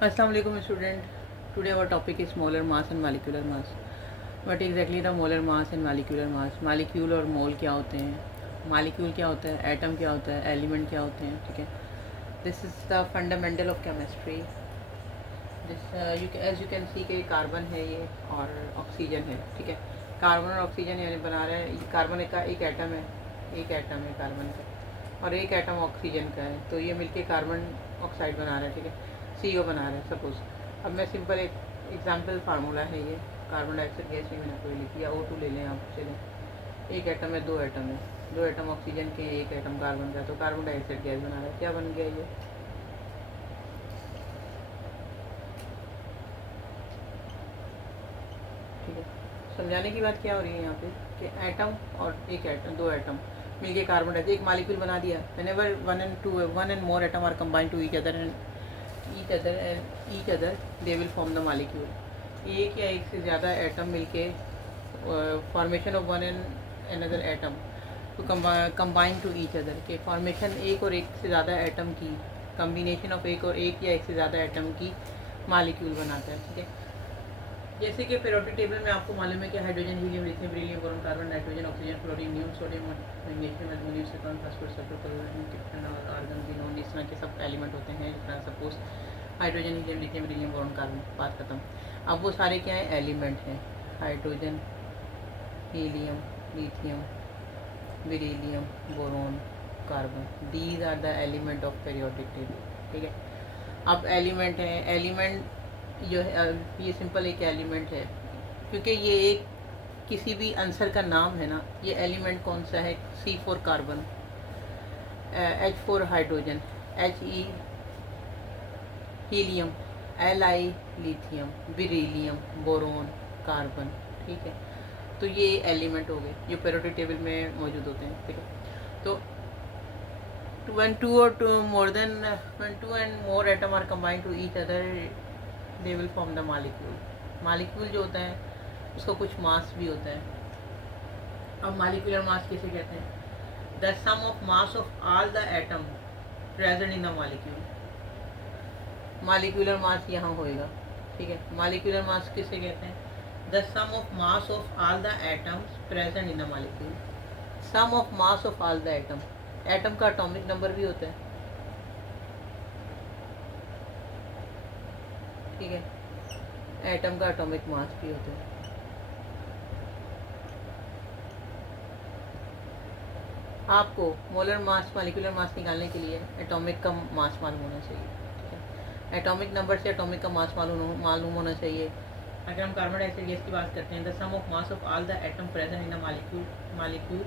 Assalamu alaikum student. Today our topic is molar mass and molecular mass. What exactly the molar mass and molecular mass? Molecule और मोल क्या होते हैं, molecule क्या होता है, atom क्या होता है, एलिमेंट क्या होते हैं, ठीक है. This is the fundamental of chemistry. This as you can see कि कार्बन है ये और ऑक्सीजन है, ठीक है. कार्बन और ऑक्सीजन यानी बना रहे हैं. कार्बन का एक एटम है, कार्बन का, और एक एटम ऑक्सीजन का है. तो ये मिलके कार्बन ऑक्साइड बना रहा है, ठीक है. CO बना रहे हैं सपोज. अब मैं सिंपल एक एग्जांपल फार्मूला है ये. कार्बन डाइऑक्साइड गैस भी मैंने कोई लिखी, या O2 ले लें आप. चलें, एक एटम है, दो एटम है, दो एटम ऑक्सीजन के, एक एटम कार्बन का. तो कार्बन डाइऑक्साइड गैस बना रहा है. क्या बन गया ये? ठीक है. समझाने की बात क्या हो रही है यहाँ पे कि एटम और एक एटम, दो एटम मिलके कार्बन डाइऑक्साइड एक मालिक्यूल बना दिया. Whenever one and more atom are combined to each other and each other they will form the molecule. एक या एक से ज़्यादा एटम मिलके formation of one and another atom to combine to each other के formation एक और एक से ज़्यादा एटम की कम्बिनेशन ऑफ एक या एक से ज़्यादा एटम की मालिक्यूल बनाता है, ठीक है. जैसे कि पीरियोडिक टेबल में आपको मालूम है कि hydrogen, helium, lithium, beryllium, boron, carbon, nitrogen, oxygen, chlorine, neon, sodium, magnesium, aluminium, silicon, phosphorus, sulphur, chlorine, टिप्टन और आर्गन, जिनोन, इस तरह के सब एलिमेंट होते हैं. जिस तरह suppose hydrogen, helium, lithium, beryllium, boron, carbon, बात खत्म. अब वो सारे क्या हैं? एलिमेंट हैं. Hydrogen, helium, lithium, beryllium, boron, carbon, these are the element of periodic table, ठीक है. अब एलिमेंट है, एलिमेंट जो है ये सिंपल एक एलिमेंट है, क्योंकि ये एक किसी भी आंसर का नाम है ना. ये एलिमेंट कौन सा है? C4 carbon, H4 hydrogen, He helium, Li lithium, beryllium, boron, carbon, ठीक है. तो ये एलिमेंट हो गए जो पीरियोडिक टेबल में मौजूद होते हैं, ठीक है. तो when two and more atom are combined to each other they will form the molecule. Molecule जो होता है उसका कुछ मास भी होता है. अब मालिकुलर मास किसे कहते हैं? The sum of mass of all the atom present in the molecule. Molecular mass यहाँ होएगा, ठीक है. मालिकुलर मास किसे कहते हैं? The sum of mass of all the atoms present in the molecule. Sum of mass of all the atom. Atom का atomic number भी होता है, ठीक है. एटम का एटॉमिक मास भी होता है. आपको मोलर मास, मॉलिक्यूलर मास निकालने के लिए एटॉमिक का मास मालूम होना चाहिए, ठीक है. एटॉमिक नंबर से एटॉमिक का मास मालूम होना चाहिए. अगर हम कार्बन डाइऑक्साइड गैस की बात करते हैं, the sum of mass of all the atom present in the molecule,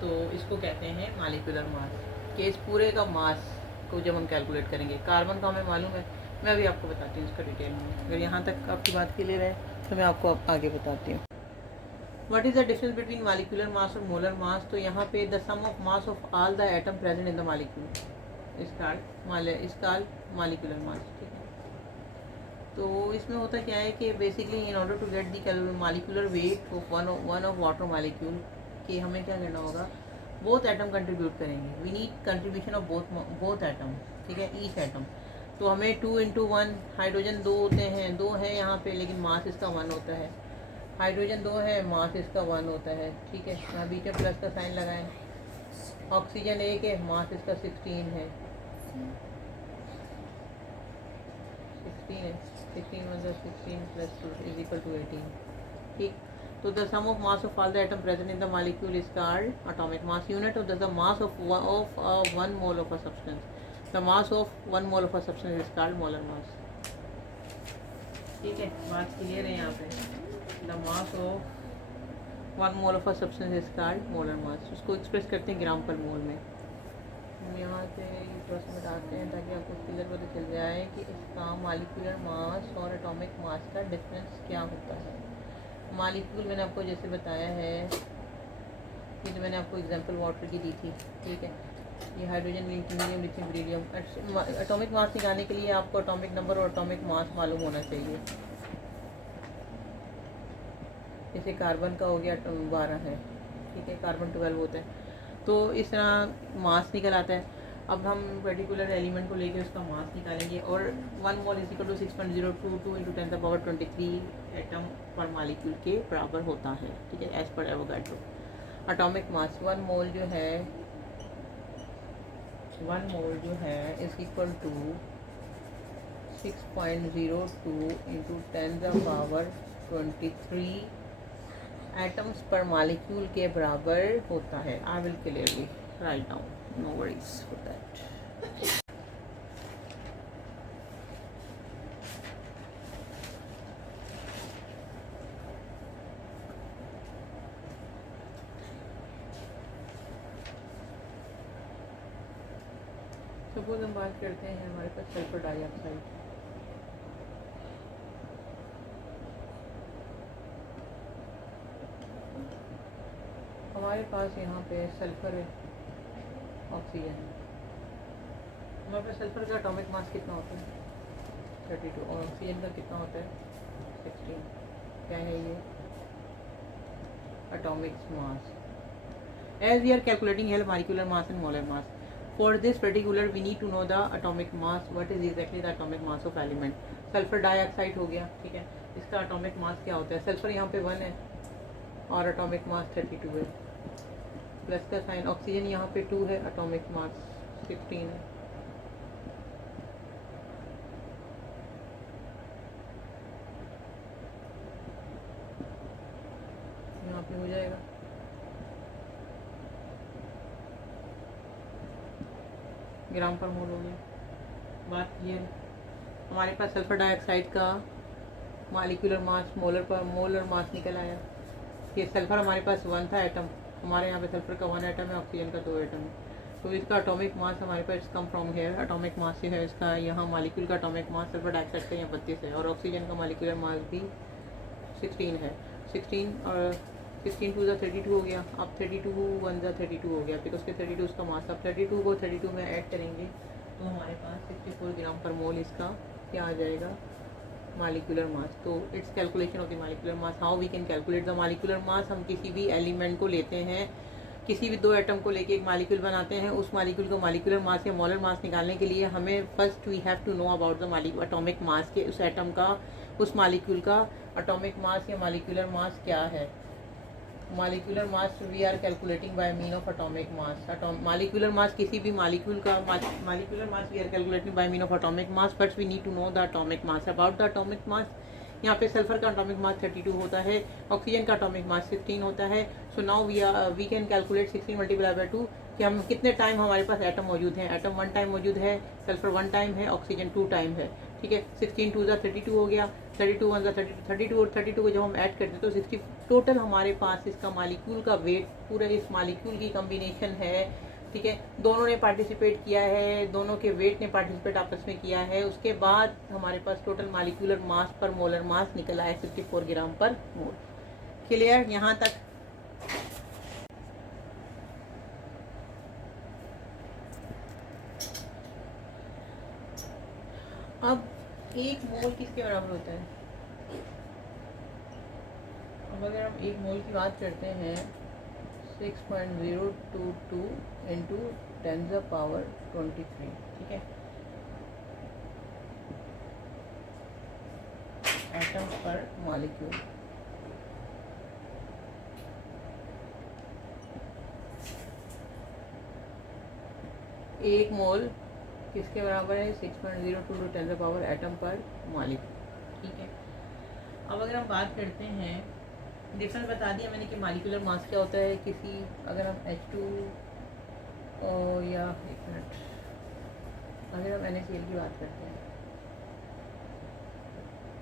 तो इसको कहते हैं मॉलिक्यूलर मास. कि इस पूरे का मास को जब हम कैलकुलेट करेंगे, कार्बन का हमें मालूम है, मैं अभी आपको बताती हूँ इसका डिटेल में. अगर यहाँ तक आपकी बात क्लियर है तो मैं आपको आगे बताती हूँ. What is the difference between molecular mass और मोलर मास? तो यहाँ पे the sum of mass of all the atom present in the molecule इसका मॉलिक्यूलर मास, ठीक है. तो इसमें होता क्या है कि basically in order to get the molecular weight of one of water molecule कि हमें क्या करना होगा? बोथ एटम कंट्रीब्यूट करेंगे. We need contribution of both atom, ठीक है, ईच एटम. तो हमें 2 × 1 हाइड्रोजन दो होते हैं, दो है यहाँ पे, लेकिन मास इसका 1 होता है. हाइड्रोजन दो है, मास इसका 1 होता है, ठीक है. यहाँ बीच में प्लस का साइन लगाएं. ऑक्सीजन एक है, मास इसका 16 है. 16 है, 16 मतलब 16 + 2 = 18, ठीक. तो the sum of mass of all the atom present in the molecule is called atomic mass unit. और the mass of 1 mole of a substance, the mass of 1 mole of a substance is called molar mass, ठीक है. बात clear है यहाँ पे? The mass of 1 mole of a substance is called molar mass. उसको express करते हैं ग्राम पर मोल में. हम यहाँ से थोड़ा सा बताते हैं ताकि आपको क्लियर पता चल जाए कि इसका मॉलिक्यूलर मास और एटॉमिक मास का डिफरेंस क्या होता है. मॉलिक्यूल मैंने आपको जैसे बताया है, ये तो मैंने आपको एग्जांपल वाटर की दी थी, ठीक है. ये hydrogen, helium, lithium, beryllium. Atomic mass निकालने के लिए आपको एटॉमिक नंबर और एटॉमिक मास मालूम होना चाहिए. जैसे कार्बन का हो गया 12 है, ठीक है. कार्बन 12 होता है. तो इस तरह मास निकल आता है. अब हम पर्टिकुलर एलिमेंट को लेके उसका मास निकालेंगे और 1 mole is equal to 6.022 into 10⁻23 atom per molecule के बराबर होता है, ठीक है, as per Avogadro. Atomic mass 1 mole जो है is equal to 6.02 into 10⁻23 atoms per molecule के बराबर होता है। I will clearly write down, no worries for that. Suppose हम बात करते हैं हमारे पास सल्फर डाइऑक्साइड, हमारे पास यहाँ पे सल्फर है, ऑक्सीजन। हमारे पास सल्फर का एटॉमिक मास कितना होता है 32 और ऑक्सीजन का कितना होता है 16। क्या है ये atomic mass. As we are calculating hell molecular mass and molar mass, for this particular we need to know the atomic mass, what is exactly the atomic mass of element। Sulphur dioxide हो गया, ठीक है, इसका atomic मास क्या होता है। Sulphur यहाँ पे 1 है और एटॉमिक मास 32 है, प्लस का साइन। ऑक्सीजन यहाँ पे 2 है, एटॉमिक मास 16 है। यहाँ पे हो जाएगा ग्राम पर मोल हो गया। बात ये हमारे पास सल्फर डाइऑक्साइड का मॉलिक्यूलर मास मोलर मास निकल आया। ये सल्फर हमारे पास 1 था एटम, हमारे यहाँ पे सल्फर का 1 एटम है, ऑक्सीजन का 2 एटम है। तो इसका एटॉमिक मास हमारे पास come from here. Atomic mass जो है इसका यहाँ मॉलिक्यूल का एटॉमिक मास सल्फर डाइऑक्साइड का यहाँ 32 है और ऑक्सीजन का मॉलिक्यूलर मास भी 16 है। 16 और 16 2 32 हो गया। अब 32 1 32 हो गया, बिकॉज के 32 उसका मास। अब 32 को 32 में ऐड करेंगे तो हमारे पास 64 ग्राम पर मोल इसका क्या आ जाएगा मॉलिक्यूलर मास। तो it's calculation of the molecular mass. How we can calculate the molecular mass. हम किसी भी एलिमेंट को लेते हैं, किसी भी 2 एटम को लेके एक मॉलिक्यूल बनाते हैं, उस मॉलिक्यूल का मॉलिक्यूलर मास या मोलर मास निकालने के लिए हमें first we have to know about the atomic mass के उस एटम का, उस मॉलिक्यूल का एटॉमिक मास या मॉलिक्यूलर मास क्या है। Molecular mass we are calculating by mean of atomic mass. Molecular mass किसी भी मॉलिक्यूल का molecular mass we are calculating by mean of atomic mass. First we need to know the atomic mass. About the atomic mass, यहाँ पे sulphur का atomic mass 32 होता है, oxygen का atomic mass 16 होता है। So now we can calculate 16 multiply by 2 कि हम कितने टाइम हमारे पास एटम मौजूद हैं। एटम 1 टाइम मौजूद है, सल्फर 1 टाइम है, ऑक्सीजन 2 टाइम है, ठीक है। 16 2 32 हो गया, 32 1 32 और 32 को जब हम ऐड करते हैं तो 60 टोटल हमारे पास इसका मॉलिक्यूल का वेट पूरा इस मॉलिक्यूल की कम्बिनेशन है, ठीक है। दोनों ने पार्टिसिपेट किया है, दोनों के वेट ने पार्टिसिपेट आपस में किया है। उसके बाद हमारे पास टोटल मॉलिक्यूलर मास पर मोलर मास निकला है 64 ग्राम पर मोल। क्लियर यहाँ तक। अब 1 मोल किसके बराबर होता है। अब अगर हम 1 मोल की बात करते हैं 6.022 इंटू 10⁻23, ठीक है, एटम पर मॉलिक्यूल। एक मोल किसके बराबर है 6.022 10 एटम पर मॉलिक्यूल, ठीक है। अब अगर हम बात करते हैं, डिफरेंस बता दिया मैंने कि मॉलिक्यूलर मास क्या होता है किसी, अगर हम H2 या एक मिनट, अगर हम NaCl की बात करते हैं,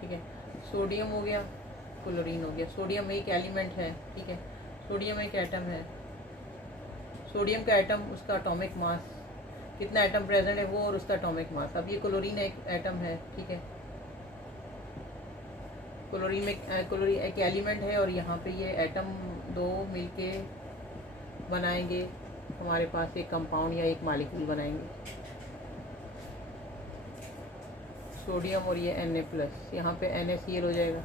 ठीक है, सोडियम हो गया, क्लोरीन हो गया। सोडियम एक एलिमेंट है, ठीक है, सोडियम एक एटम है। सोडियम का एटम, उसका एटॉमिक मास कितना एटम प्रेजेंट है वो और उसका एटॉमिक मास। अब ये क्लोरीन एक एटम है, ठीक है, क्लोरीन एक एलिमेंट है और यहाँ पे ये एटम 2 मिलके बनाएंगे हमारे पास एक कंपाउंड या एक मॉलिक्यूल बनाएंगे, सोडियम और ये Na+, यहाँ पे NaCl हो जाएगा,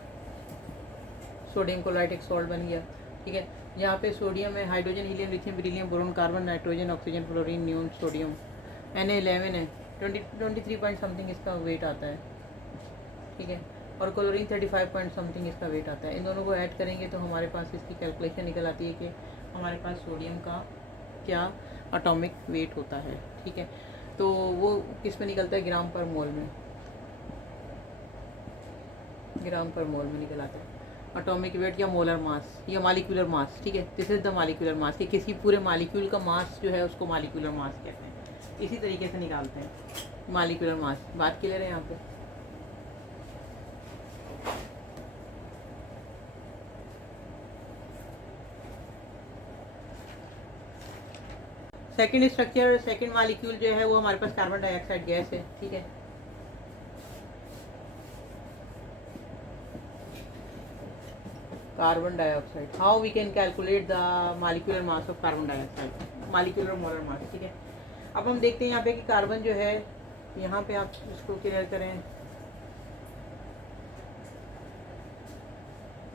सोडियम क्लोराइड एक सॉल्ट बन गया, ठीक है। यहाँ पे सोडियम है, hydrogen helium lithium beryllium boron carbon nitrogen oxygen fluorine neon sodium, Na11 है, 23 पॉइंट समथिंग इसका वेट आता है, ठीक है, और क्लोरीन 35 पॉइंट समथिंग इसका वेट आता है। इन दोनों को ऐड करेंगे तो हमारे पास इसकी कैलकुलेशन निकल आती है कि हमारे पास सोडियम का क्या एटॉमिक वेट होता है, ठीक है। तो वो किस में निकलता है, ग्राम पर मोल में, ग्राम पर मोल में निकल आता है एटॉमिक वेट या मोलर मास या मालिक्यूलर मास, ठीक है। दिस इज द मालिक्यूलर मास, कि किसी पूरे मालिक्यूल का मास जो है उसको मालिक्यूलर मास कहते हैं। इसी तरीके से निकालते हैं मालिक्यूलर मास। बात क्लियर है यहाँ पे? सेकेंड स्ट्रक्चर, सेकेंड मालिक्यूल जो है वो हमारे पास कार्बन डाइऑक्साइड गैस है, ठीक है। Carbon dioxide, how we can calculate the molecular mass of carbon dioxide, molecular molar mass, ठीक है। अब हम देखते हैं यहाँ पे कि कार्बन जो है, यहाँ पे आप इसको क्लियर करें,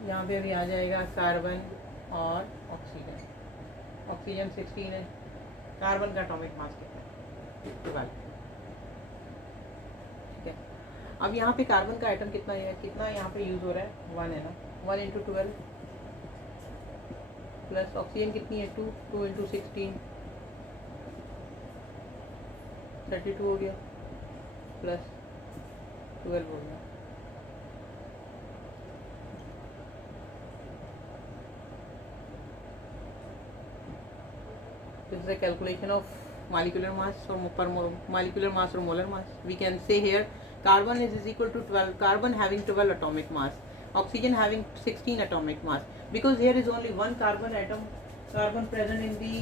यहाँ पे भी आ जाएगा कार्बन और ऑक्सीजन। ऑक्सीजन 16 है, कार्बन का एटॉमिक मास कितना है, 12, ठीक है। अब यहाँ पे कार्बन का एटम कितना है, कितना यहाँ पे यूज हो रहा है, 1 है ना, 1 इंटू 12 प्लस ऑक्सीजन कितनी है 2, 2 इंटू 16 32 हो गया, प्लस 12 हो गया। This is a calculation of molecular mass or molecular mass or molar mass. We can say here carbon is equal to 12, carbon having 12 atomic mass, oxygen having 16 atomic mass, because here is only one carbon atom, carbon present in the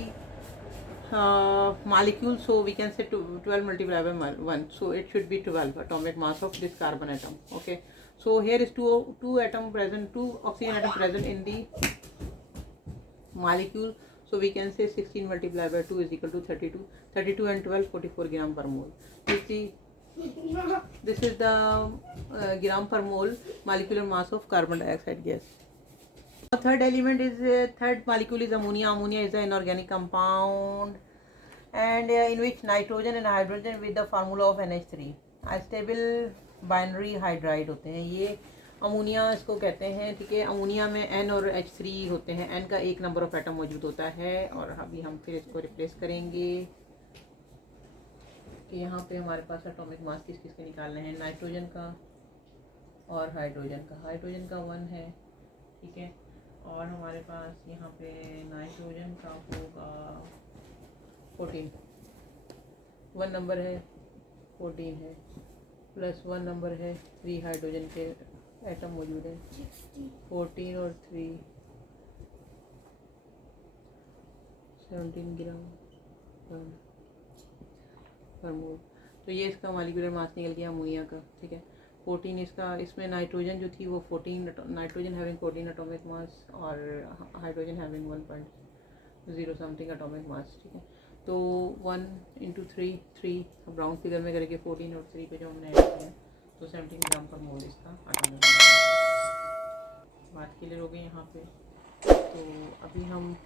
molecule, so we can say 12 multiplied by 1, so it should be 12 atomic mass of this carbon atom, okay. So here is two atom present, 2 oxygen atom present in the molecule, so we can say 16 multiplied by 2 is equal to 32, 32 and 12 44 gram per mole. You see, this is the gram per mole molecular mass of carbon dioxide gas. The third element is third molecule is ammonia. Ammonia is an inorganic compound and in which nitrogen and hydrogen with the formula of NH3 stable binary hydride होते हैं, ये ammonia इसको कहते हैं, ठीक है। Ammonia में N और H3 होते हैं, N का एक नंबर ऑफ एटम मौजूद होता है। और अभी हम फिर इसको रिप्लेस करेंगे कि यहाँ पे हमारे पास एटॉमिक मास किस किस के निकालने हैं, नाइट्रोजन का और हाइड्रोजन का। हाइड्रोजन का 1 है, ठीक है, और हमारे पास यहाँ पे नाइट्रोजन का होगा 14, 1 नंबर है 14 है, प्लस 1 नंबर है 3 हाइड्रोजन के एटम मौजूद है, 14 और 3 17 ग्राम पर मोल। तो ये इसका मॉलिक्यूलर मास निकल गया अमोनिया का, ठीक है। 14 इसका, इसमें नाइट्रोजन जो थी वो 14, नाइट्रोजन हैविंग 14 एटॉमिक मास और hydrogen having 1.0 something atomic mass, ठीक है। तो 1 इंटू 3 अब राउंड फिगर में करके 14 और 3 पे जो हमने ऐड किया तो 17 ग्राम पर मोल इसका एटॉमिक मास। बात क्लियर हो गई यहाँ पे। तो अभी हम